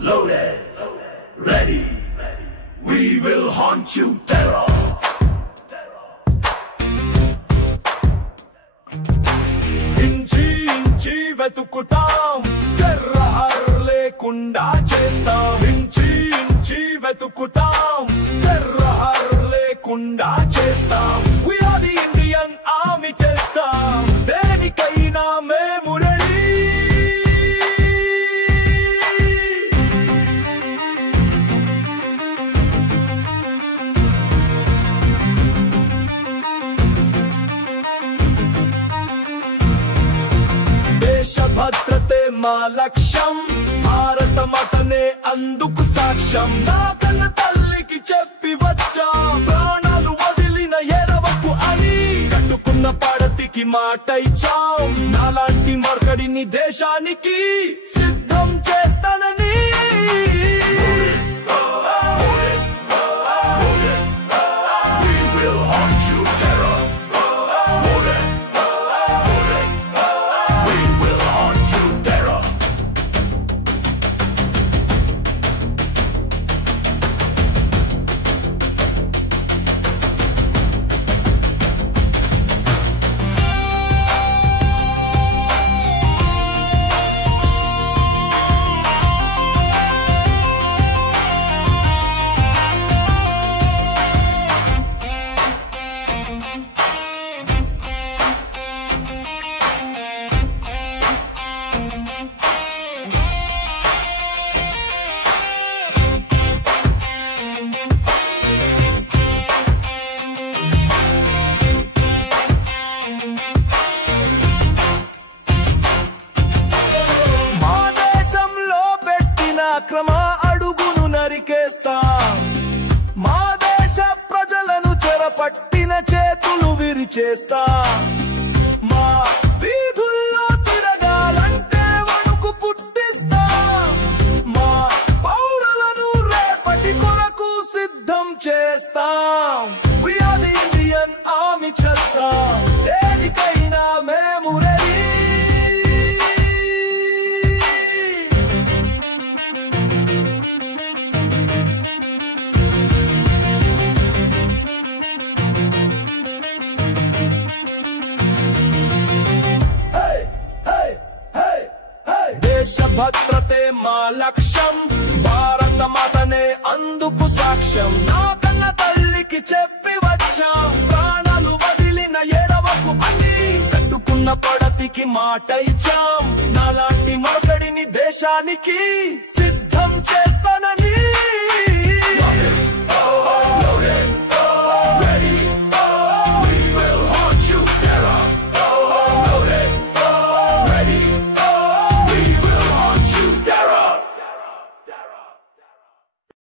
loaded, ready. We will haunt you, terror. ఇంచి ఇంచి వెతుకుతాం, టెర్రర్ లేకుండా చేస్తాం. ఇంచి ఇంచి వెతుకుతాం, టెర్రర్ లేకుండా చేస్తాం. We are the Indian Army చేస్తాం, దేనికైనా మేము రెడీ. దేశ భద్రతే మా లక్ష్యం, భారత మాతనే అందుకు సాక్ష్యం. నా కన్న తల్లికి చెప్పి వచ్చాం, ప్రాణాలు వదిలిన ఎరవకు అని. కట్టుకున్న పడతికి మాట ఇచ్చాం, నాలాంటి మార్కడిని దేశానికి సిద్ధం చేస్తానని. అక్రమ అడుగును నరికేస్తాం, మా దేశ ప్రజలను చెరపట్టిన చేతులు విరిచేస్తాం. మా వీధుల్లో తిరగాలంటే వణుకు పుట్టిస్తాం, మా పౌరులను రేపటి కొరకు సిద్ధం చేస్తాం. We are the Indian Army చేస్తాం, దేనికైనా మేము రెడీ. దేశ భద్రతే మా లక్ష్యం, భారత మాతనే అందుకు సాక్ష్యం. నా కన్న తల్లికి చెప్పి వచ్చాం, ప్రాణాలు వదిలిన ఎడవకు అని. కట్టుకున్న పడతికి మాట ఇచ్చాం, నాలాంటి మార్కడిని దేశానికి సిద్ధం